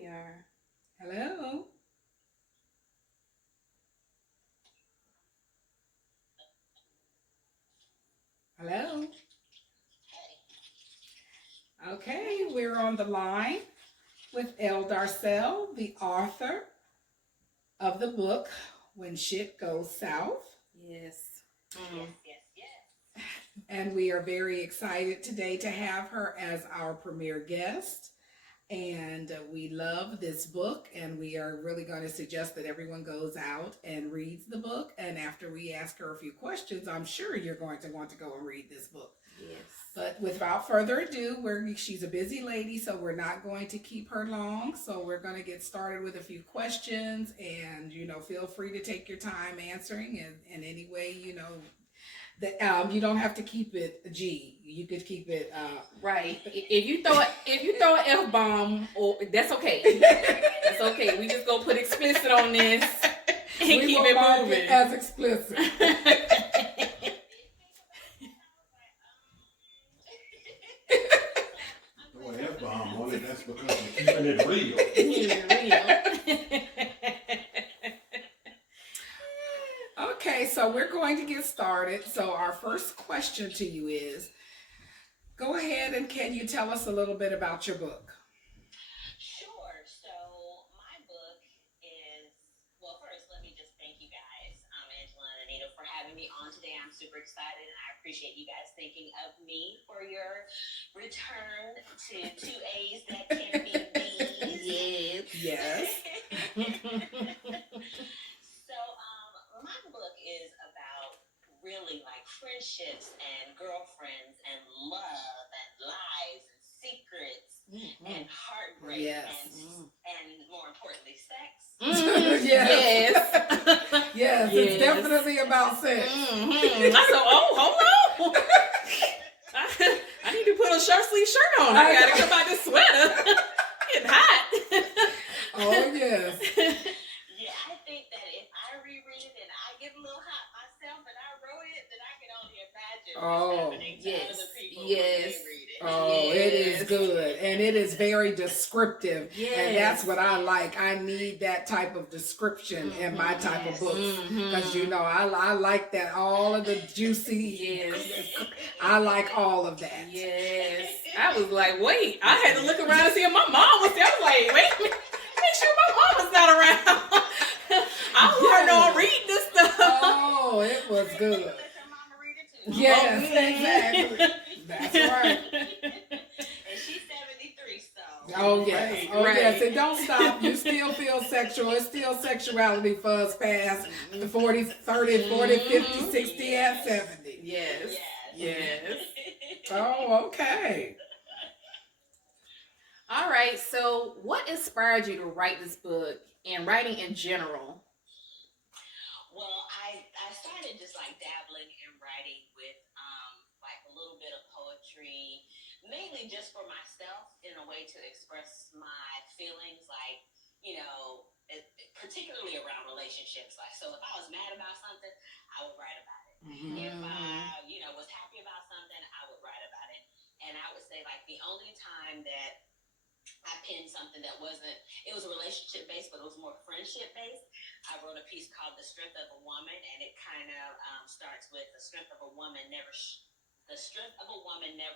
we are. Hello. Hello. Okay, we're on the line with El Darcell, the author of the book When Shit Goes South. Yes. Yes, yes, yes. And we are very excited today to have her as our premier guest. And we love this book, and we are really going to suggest that everyone goes out and reads the book. And after we ask her a few questions, I'm sure you're going to want to go and read this book. Yes. But without further ado, she's a busy lady, so we're not going to keep her long. So we're going to get started with a few questions, and feel free to take your time answering in any way that you don't have to keep it G. You could keep it Right. If you throw an F bomb, or that's okay. That's okay. We just gonna put explicit on this and we keep will it mark moving. it as explicit. Throw an F-bomb on it, that's because you're keeping it real. Okay, so we're going to get started. So our first question to you is, go ahead and can you tell us a little bit about your book? Sure. So my book is, well, first, let me just thank you guys, Angela and Anita, for having me on today. I'm super excited, and I appreciate you guys thinking of me for your return to two A's that can be B's. Yes. So, my book is about really like friendships and girlfriends and love and lies and secrets and heartbreak Yes. and more importantly, sex. Yes. Yes. Yes, it's definitely about sex. I said, hold on. I need to put a short sleeve shirt on. I gotta come out this sweater. It's hot. Oh, yes. Yeah, I think that if I reread it and I get a little hot myself and I wrote it, then I can only imagine what's happening to other people when they read it. Oh, it is good. And it is very descriptive. Yes. And that's what I like. I need that type of description in my type of books. Because, I like that. All of the juicy. Yes. I like all of that. Yes. I was like, wait. I had to look around and see if my mom was there. I was like, wait, make sure my mom was not around. I was hard on reading this stuff. Oh, it was good. Let your mama read it too. Yes, exactly. That's right. And she's 73, so. Oh, yes. Right, Oh, right. yes. And don't stop. You still feel sexual. It's still sexuality for us past the 40, 30, 40, 50, 60, and 70. Yes. Yes. Oh, okay. All right. So, what inspired you to write this book and writing in general? Well, I started just like dabbling in writing with like a little bit of poetry, mainly just for myself in a way to express my feelings, like, particularly around relationships. Like, so if I was mad about something, I would write about it. If I, was happy about something, I would write about it. And I would say like the only time that I penned something that it was a relationship based, but it was more friendship based. I wrote a piece called "The Strength of a Woman," and it kind of starts with the strength of a woman never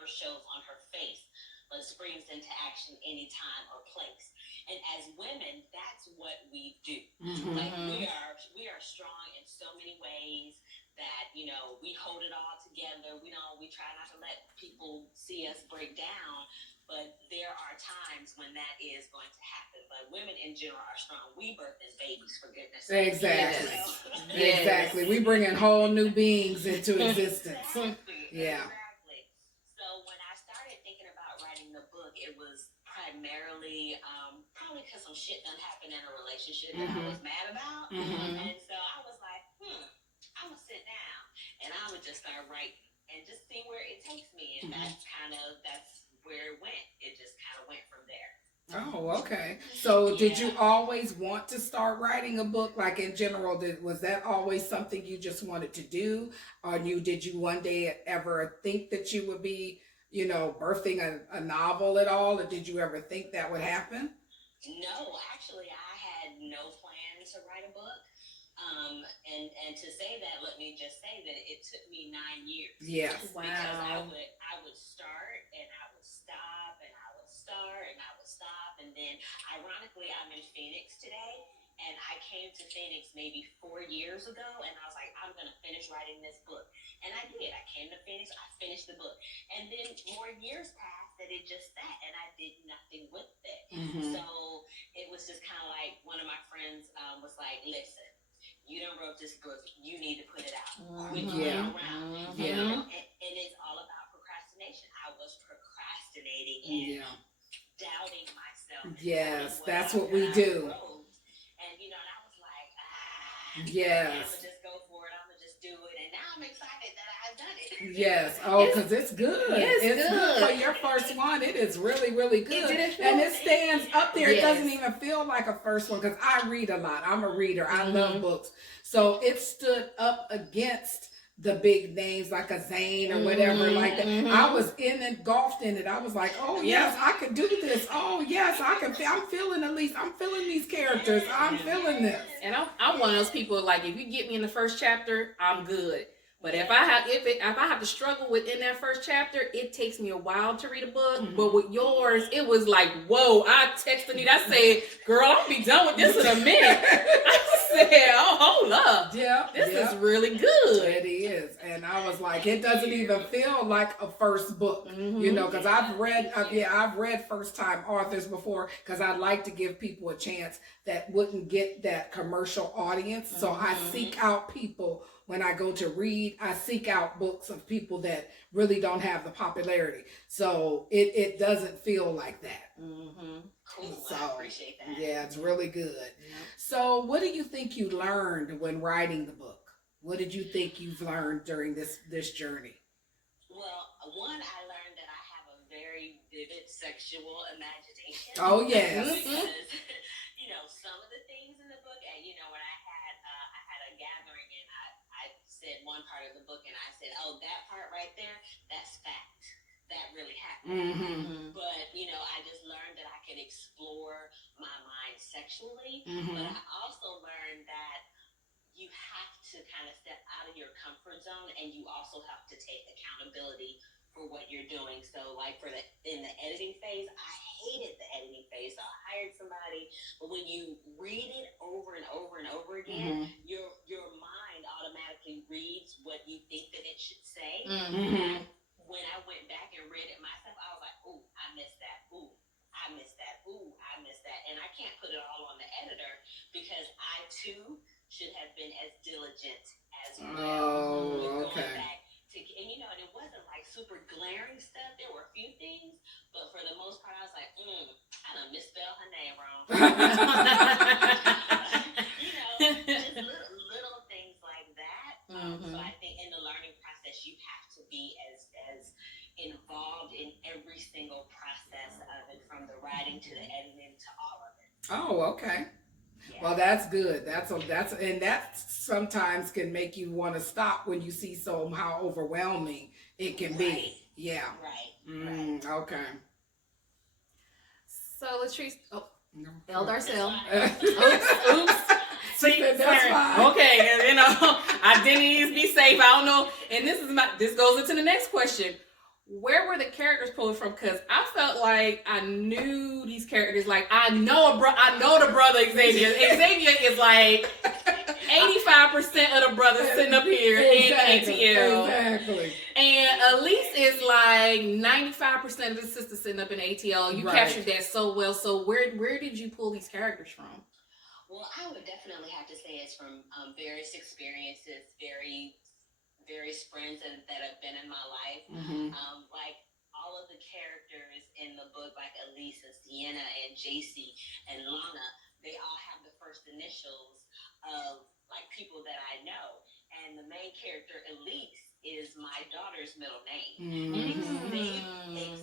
shows on her face, but springs into action anytime or place. And as women, that's what we do. Like we are strong in so many ways that we hold it all together. We try not to let people see us break down. But there are times when that is going to happen. But women in general are strong. We birth as babies, for goodness sake. Exactly. Yes. Exactly. We bringing whole new beings into existence. Exactly. Yeah. Exactly. So when I started thinking about writing the book, it was primarily probably because some shit done happened in a relationship that I was mad about. And so I was like, I'm going to sit down and I would just start writing and just see where it takes me. And that's where it went. It just kind of went from there. Oh, okay. So did you always want to start writing a book? Like in general, was that always something you just wanted to do? Or did you one day ever think that you would be, birthing a novel at all? Or did you ever think that would happen? No, actually, I had no plan to write a book. And to say that, let me just say that it took me 9 years. Yes. Wow. Because I would start and I would stop and I would start and I would stop. And then ironically, I'm in Phoenix today. And I came to Phoenix maybe 4 years ago, and I was like, I'm going to finish writing this book. And I did. I came to Phoenix, I finished the book. And then more years passed that it just sat, and I did nothing with it. Mm-hmm. So it was just kind of like one of my friends was like, listen, you done wrote this book, you need to put it out. Quit Yeah. playing around. Yeah. And it's all about procrastination. I was procrastinating and doubting myself. Yes, that's what we do. And and I was like, Yes. I'm gonna just go for it. I'm gonna just do it. And now I'm excited that I've done it. Yes. Oh, because it's good. It's good. For your first one. It is really, really good. It and it stands up there. It Yes. doesn't even feel like a first one because I read a lot. I'm a reader. I Mhm. love books. So it stood up against the big names like a Zane or whatever like that. Mhm. I was engulfed in it. I was like, oh yes, I could do this. Oh yes, I can. I'm feeling I'm feeling these characters. I'm feeling this. And I'm one of those people, like, if you get me in the first chapter, I'm good. But if I have to struggle within that first chapter, it takes me a while to read a book. Mhm. But with yours, it was like, whoa! I texted Anita. I said, "Girl, I'll be done with this in a minute." I said, "Oh, hold up, this is really good." It is, and I was like, it doesn't even feel like a first book, because I've read first time authors before because I like to give people a chance that wouldn't get that commercial audience. So I seek out people. When I go to read, I seek out books of people that really don't have the popularity. So it doesn't feel like that. Cool. So, I appreciate that. Yeah, it's really good. So what do you think you learned when writing the book? What did you think you've learned during this journey? Well, one, I learned that I have a very vivid sexual imagination. Oh, yes. Because, some of the things in the book, and, when I had a gathering and I said one part of the book and I said, oh, that part right there, that's fact. That really happened. But, I just learned that I could explore my mind sexually. But I also learned that you have to kind of step out of your comfort zone, and you also have to take accountability for what you're doing. So, like in the editing phase, I hated the editing phase. So I hired somebody, but when you read it over and over and over again, your mind automatically reads what you think that it should say. And when I went back and read it myself, I was like, "Ooh, I missed that. Ooh, I missed that. Ooh, I missed that." And I can't put it all on the editor because I too should have been as diligent as well. Oh, okay. Going back and it wasn't like super glaring stuff. There were a few things, but for the most part, I was like, I done misspelled her name wrong. Just little things like that. So I think in the learning process, you have to be as involved in every single process of it, from the writing to the editing to all of it. Oh, okay. Well, that's good. And that sometimes can make you want to stop when you see how overwhelming it can be. Yeah. Right. Okay. So Latrice, Darsell. Oops. See, that's fine. Okay, and identities, be safe. I don't know. And this goes into the next question. Where were the characters pulled from? Because I felt like I knew these characters. Like, I know the brother Xavier. Xavier is like 85% of the brothers sitting up here in ATL. Exactly. And Elise is like 95% of the sisters sitting up in ATL. You captured that so well. So where did you pull these characters from? Well, I would definitely have to say it's from various experiences, various friends that have been in my life. Like all of the characters in the book, like Elise and Sienna and JC and Lana, they all have the first initials of like people that I know. And the main character, Elise, is my daughter's middle name.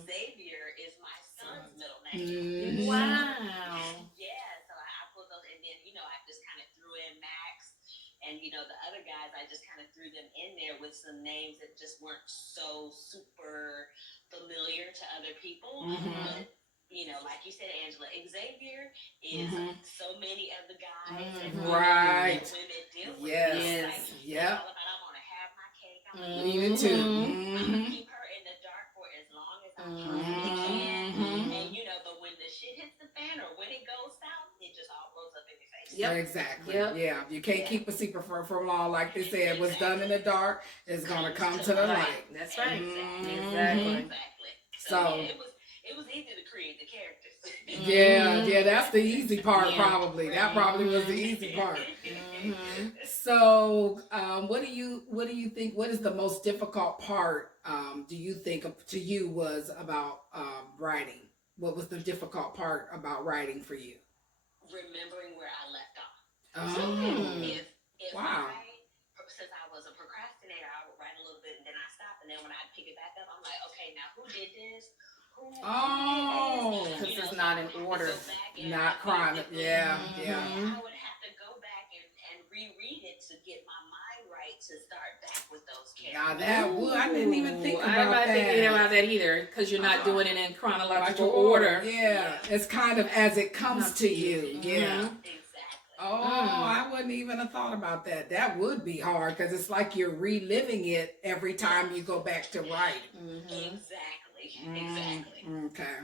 Xavier is my son's middle name. Wow. Yeah, so I pulled those, and then I just kind of threw in Max. And, the other guys, I just kind of threw them in there with some names that just weren't so super familiar to other people. But like you said, Angela, Xavier is so many of the guys and Right. women deal with. Yes. Like, Yep. it's all about, I want to have my cake. I'm Me too. going to keep her in the dark for as long as I possibly can. And, but when the shit hits the fan or when it goes south, it just all blows up in your face. Yep. Exactly. Yep. Yeah. You can't keep a secret for long. Like they said, what's done in the dark is going to come to the light. That's right. Exactly. So it was easy to create the characters. Yeah, that's the easy part. Probably that probably was the easy part. So, what do you think? What is the most difficult part? Do you think to you was about writing? What was the difficult part about writing for you? Remembering where I left off. Oh, If wow. Since I was a procrastinator, I would write a little bit and then I stop, and then when I pick it back up, I'm like, okay, now who did this? Because it's not in order. Not crime. Yeah. I would have to go back and reread it to get my mind right to start back with those characters. I didn't even think about that. I'm not thinking about that either, because you're not doing it in chronological order. Yeah, it's kind of as it comes to you. Yeah. Exactly. Oh, I wouldn't even have thought about that. That would be hard because it's like you're reliving it every time you go back to write. Exactly. Okay.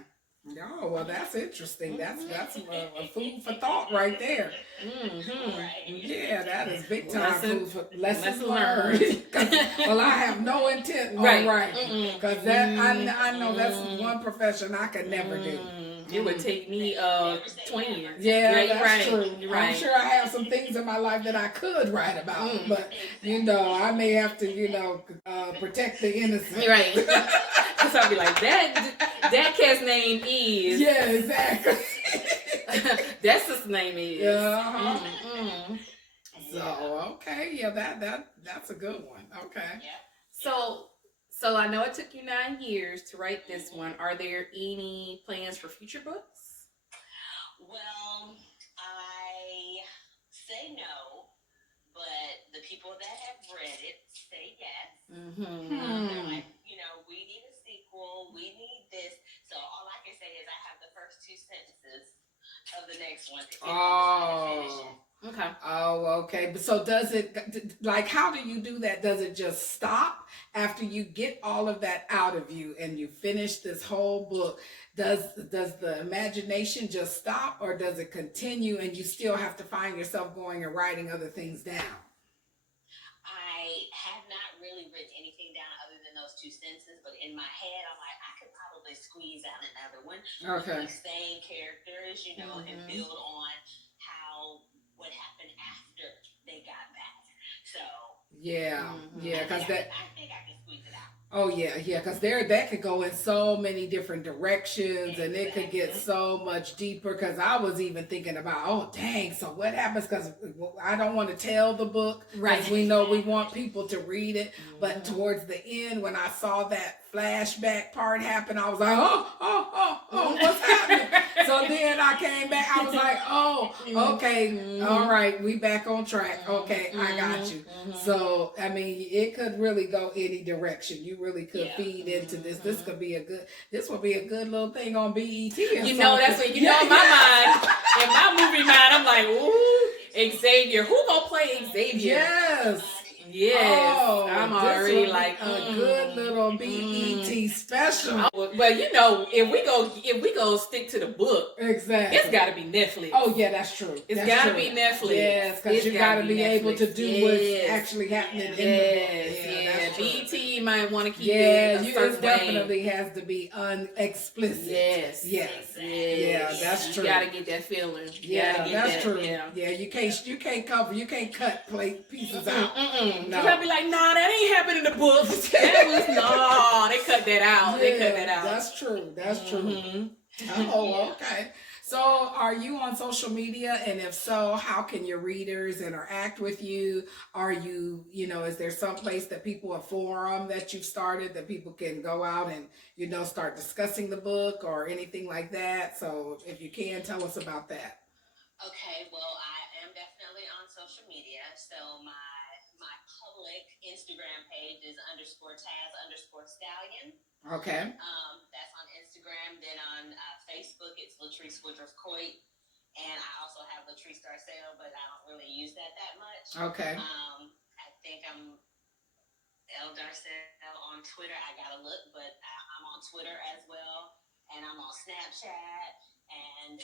Oh, well, that's interesting. That's a food for thought right there. Right. Yeah, that is big time food for lessons learned. Well, I have no intent on writing because that I know that's one profession I could never do. It would take me 20 years. Yeah, that's true. You're right. I'm sure I have some things in my life that I could write about, but I may have to, protect the innocent. Right. Because I'll be like, that cat's name is. Yeah, exactly. That's his name is. Yeah. So okay, yeah, that's a good one. Okay. So I know it took you 9 years to write this one. Are there any plans for future books? Well, I say no, but the people that have read it say yes. They're like, we need a sequel, we need this. So all I can say is I have the first 2 sentences of the next one. Okay. Oh, okay. But so does it, like, how do you do that? Does it just stop after you get all of that out of you and you finish this whole book? Does the imagination just stop, or does it continue and you still have to find yourself going and writing other things down? I have not really written anything down other than those 2 sentences, but in my head, I'm like, I could probably squeeze out another one. Okay. With the same characters, and build on what happened after they got back. So because I think I can squeeze it out. Oh yeah, because that could go in so many different directions, and it could get so much deeper. Because I was even thinking about, oh dang, so what happens? Because I don't want to tell the book, right? We know we want people to read it, but towards the end, when I saw that flashback part happen, I was like, oh, what's happening? So then I came back. I was like, oh, okay, all right, we back on track. Okay, I got you. So I mean, it could really go any direction. You really could feed into this. This would be a good little thing on BET. That's what in my mind, in my movie mind, I'm like, ooh, Xavier. Who gonna play Xavier? Yes. Oh, I'm already like a good little BET special. But if we go stick to the book, exactly, it's got to be Netflix. Oh yeah, that's true. It's got to be Netflix. Yes, because you got to be able to do what's actually happening in the book. BET might want to keep it definitely has to be unexplicit. Yes. That's true. You got to get that feeling. That's true. Yeah, you can't cut pieces out. No. You gotta be like, nah, that ain't happened in the book. They cut that out. They cut that out. That's true. Oh, okay. So are you on social media? And if so, how can your readers interact with you? Are you, is there some place that a forum that you've started that people can go out and, start discussing the book or anything like that? So if you can, tell us about that. Okay, well, I am definitely on social media. So my public Instagram page is _Taz_Stallion. Okay. That's on Instagram. Instagram. Then on Facebook, it's Latrice Woodruff Coit. And I also have Latrice Darsell, but I don't really use that much. Okay. I think I'm L Darsell on Twitter. I gotta look, but I'm on Twitter as well, and I'm on Snapchat. And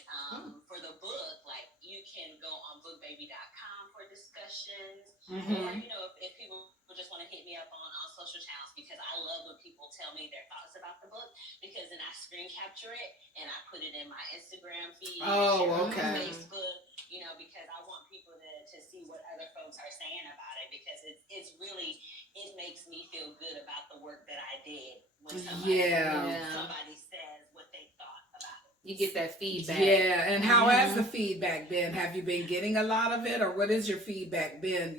for the book, like you can go on bookbaby.com for discussions, or if people just want to hit me up on social channels, because I love when people tell me their thoughts about the book, because then I screen capture it and I put it in my Instagram feed, Okay. Facebook, because I want people to see what other folks are saying about it, because it's really, it makes me feel good about the work that I did when somebody says what they thought about it. You get that feedback. Yeah, and how has the feedback been? Have you been getting a lot of it, or what has your feedback been?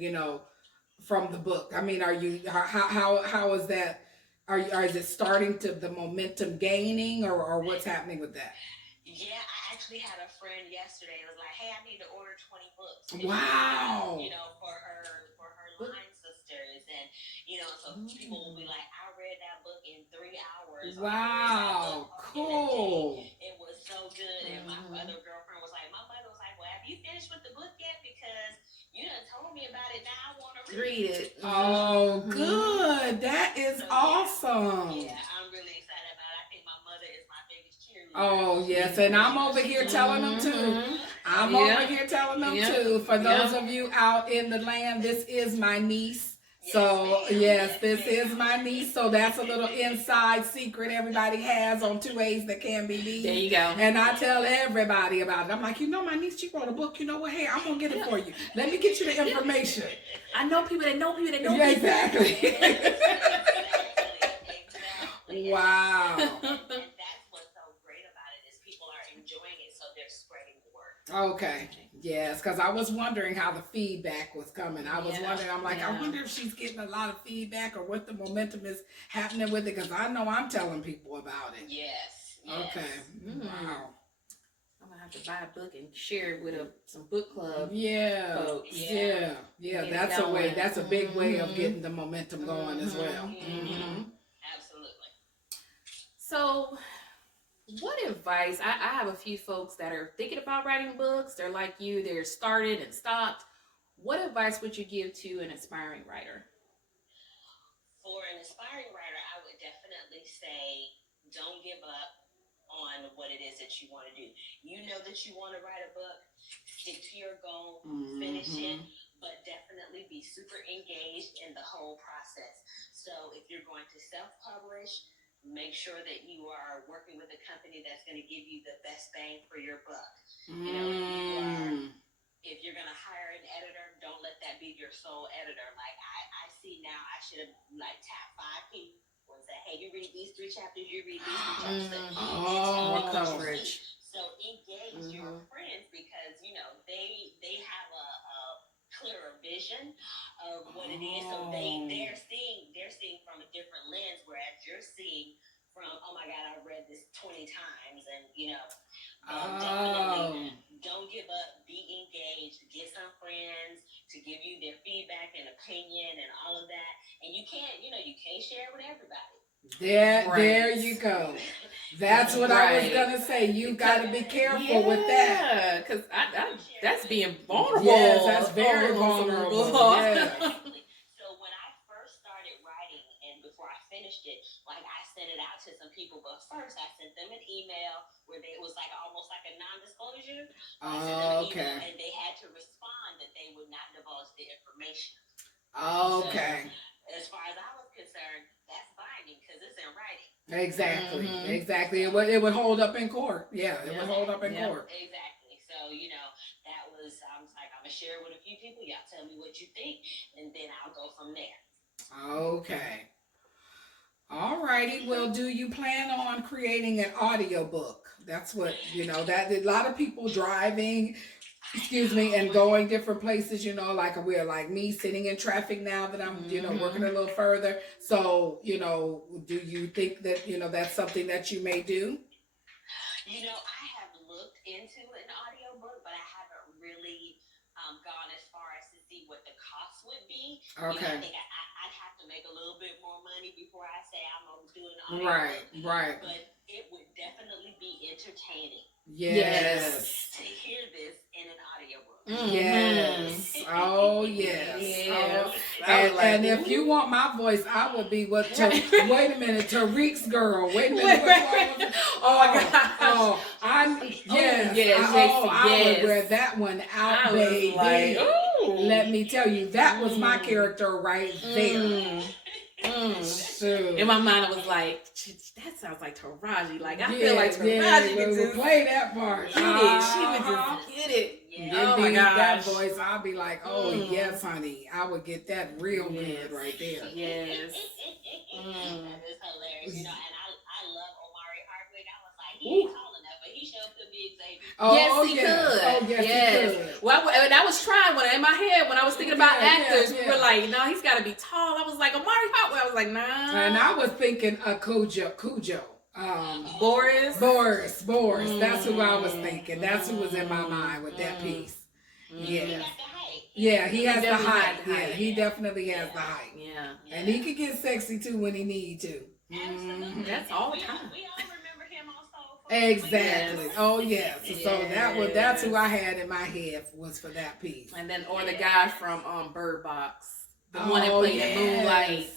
From the book. I mean, are you how is that? Is it starting to the momentum gaining, or what's happening with that? Yeah, I actually had a friend yesterday that was like, "Hey, I need to order 20 books." Wow. For her line sisters, and so people will be like, "I read that book in 3 hours." Wow, cool. It was so good, and my other girlfriend was like, "My mother was like, well, have you finished with the book yet? Because you done told me about it. Now I want to read it." Oh, good. That is awesome. Yeah, I'm really excited about it. I think my mother is my biggest cheerleader. Oh, yes, and I'm over here telling them too. I'm over here telling them too. For those of you out in the land, this is my niece. So, yes, this is my niece. So that's a little inside secret everybody has on 2A's that can be these. There you go. And I tell everybody about it. I'm like, my niece, she wrote a book. You know what? Hey, I'm going to get it for you. Let me get you the information. I know people that know people that know Yeah, people. exactly. Wow. And that's what's so great about it, is people are enjoying it, so they're spreading the word. Okay. Yes, because I was wondering how the feedback was coming. I was wondering, I'm like, I wonder if she's getting a lot of feedback or what the momentum is happening with it, because I know I'm telling people about it. Yes. Okay. Wow. I'm gonna have to buy a book and share it with some book club. Yeah. folks. Yeah. That's a way. That's a big way of getting the momentum going as well. Absolutely. So, what advice? I have a few folks that are thinking about writing books. They're like you. They're started and stopped. What advice would you give to an aspiring writer? For an aspiring writer, I would definitely say don't give up on what it is that you want to do. You know that you want to write a book. Stick to your goal. Finish it. But definitely be super engaged in the whole process. So if you're going to self-publish, make sure that you are working with a company that's going to give you the best bang for your buck. If you're going to hire an editor, don't let that be your sole editor. Like I see now, I should have tapped 5 people and said, "Hey, you read these 3 chapters, you read these 3 chapters." More coverage. So engage your friends, because they have a clearer vision of what it is. So they're seeing from a different lens, whereas you're seeing from, "Oh my God, I've read this 20 times," and definitely don't give up. Be engaged. Get some friends to give you their feedback and opinion and all of that. And you can't share it with everybody. There you go. That's what I was gonna say. You got to be careful with that. Yeah, because that's being vulnerable. Yes, that's very vulnerable. Yes. So when I first started writing, and before I finished it, I sent it out to some people. But first, I sent them an email where it was almost like a non-disclosure. I sent them an email, and they had to respond that they would not divulge the information. Okay. So, as far as I was concerned, that's binding because it's in writing. Exactly. It would hold up in court. Yeah, it would hold up in court. Exactly. So, that was, I was like, I'm going to share it with a few people. Y'all tell me what you think, and then I'll go from there. Okay. All righty. Well, do you plan on creating an audiobook? That's what, that a lot of people driving, and going different places, we're like me sitting in traffic now that I'm, working a little further. So, do you think that, that's something that you may do? I have looked into an audiobook, but I haven't really gone as far as to see what the cost would be. Okay. I think I'd have to make a little bit more money before I say I'm going to do an audiobook. Right. But it would definitely be entertaining. Yes. To hear this in an audiobook. Yes. Oh, yes. Yes. Oh. And if you want my voice, I would be wait a minute, Tariq's girl. Wait a minute. Oh my gosh. I would wear that one out, I was baby. like, ooh. Let me tell you, that was my character right there. In my mind, I was like, that sounds like Taraji. Like, I feel like Taraji could just play that part. Get it. She would just get it. Yeah. Oh my gosh. That voice, I'll be like, oh yes, honey. I would get that real good right there. Yes. That is hilarious. You know, and I love Omari Hardwick. I was like, he ain't tall enough, but he sure could be Xavier. Yes, he could. He could. Well, I was trying in my head when I was thinking about actors. We were like, no, he's got to be tall. I was like, Omari Hardwick. I was like, nah. And I was thinking Cujo. Boris. That's who I was thinking. That's who was in my mind with that piece. Yeah. Yeah, he has the height. Yeah, he definitely has the height. Yeah. And he could get sexy too when he need to. Absolutely. That's all the time. We all remember him also. Exactly. Oh yes. So that's who I had in my head was for that piece. And then the guy from Bird Box, the one that played in Moonlight.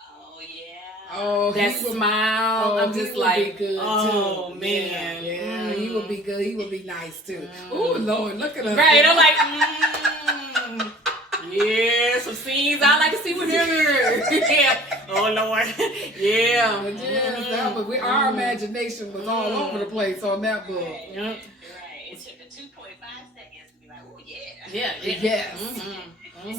Oh yeah. Oh, that smile. I'm just like, good oh too. man. Yeah, he would be good. He would be nice too. Oh Lord, look at us. Right. I'm like, yeah, some scenes I like to see with him. Yeah. Oh Lord. Yeah. That was, our imagination was all over the place on that book. Right. It took a 2.5 seconds to be like, oh yeah. Yeah. Yes.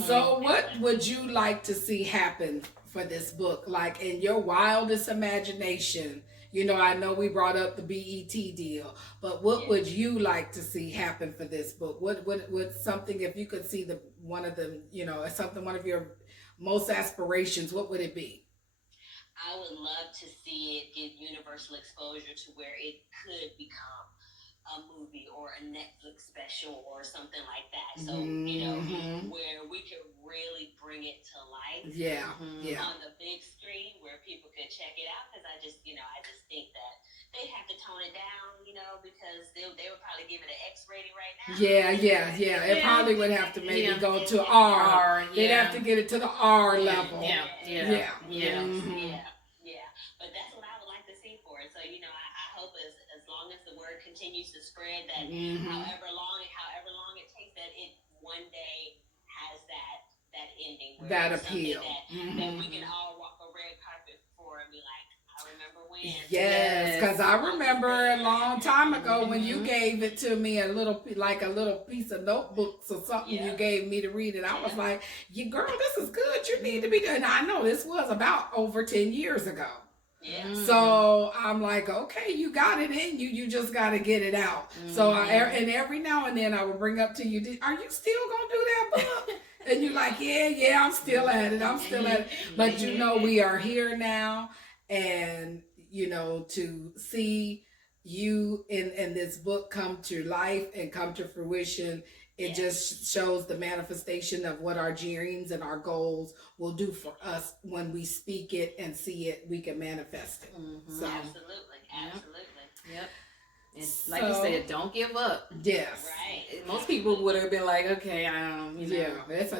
So what would you like to see happen for this book? Like in your wildest imagination, you know, I know we brought up the BET deal, but what would you like to see happen for this book? What something, if you could see one of your most aspirations, what would it be? I would love to see it get universal exposure to where it could become a movie or a Netflix special or something like that. So, you know, where we could really bring it to life. Yeah. On the big screen where people could check it out. Because I just think that they'd have to tone it down, you know, because they would probably give it an X rating right now. Yeah. It probably would have to maybe go to R. They'd have to get it to the R level. Yeah. But that's what I would like to see for it. So, you know, I hope as long as the word continues to spread, that however long it takes, that it one day has that ending, where that it's appeal that we can all walk a red carpet for and be like, I remember when. Yes, because I remember a long time ago when you gave it to me, a little piece of notebooks or something you gave me to read it. I was like, girl, this is good. You need to be doing. I know this was about over 10 years ago. Yeah. So I'm like, okay, you got it in you. You just got to get it out. So and every now and then I would bring up to you, are you still going to do that book? And you're like, yeah, I'm still at it. But you know, we are here now. And, you know, to see you in this book come to life and come to fruition, it just shows the manifestation of what our dreams and our goals will do for us when we speak it and see it, we can manifest it. So, Absolutely. Yep. And like you said, don't give up. Yes. Right. Most people would have been like, okay,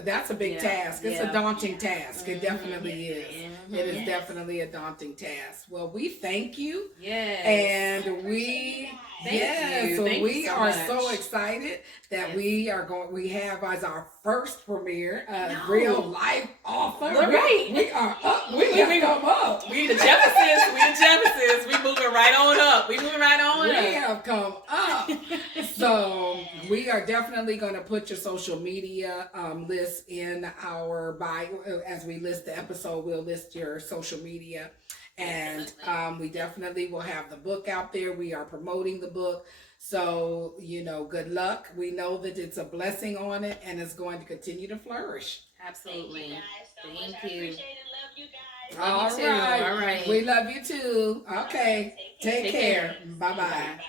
that's a big task. It's a daunting task. It definitely is. It is definitely a daunting task. Well, we thank you. Yes. And we we are so excited that we have as our first premiere real life author. Right. We are up. We have come up. We the Jeffersons. We moving right on up. We have come up. So we are definitely going to put your social media list in our bio. As we list the episode, we'll list your social media. And we definitely will have the book out there. We are promoting the book. So, you know, good luck. We know that it's a blessing on it and it's going to continue to flourish. Absolutely. Thank you guys so much. I appreciate and love you guys. All right. We love you too. Okay. Take care. Bye-bye. Bye.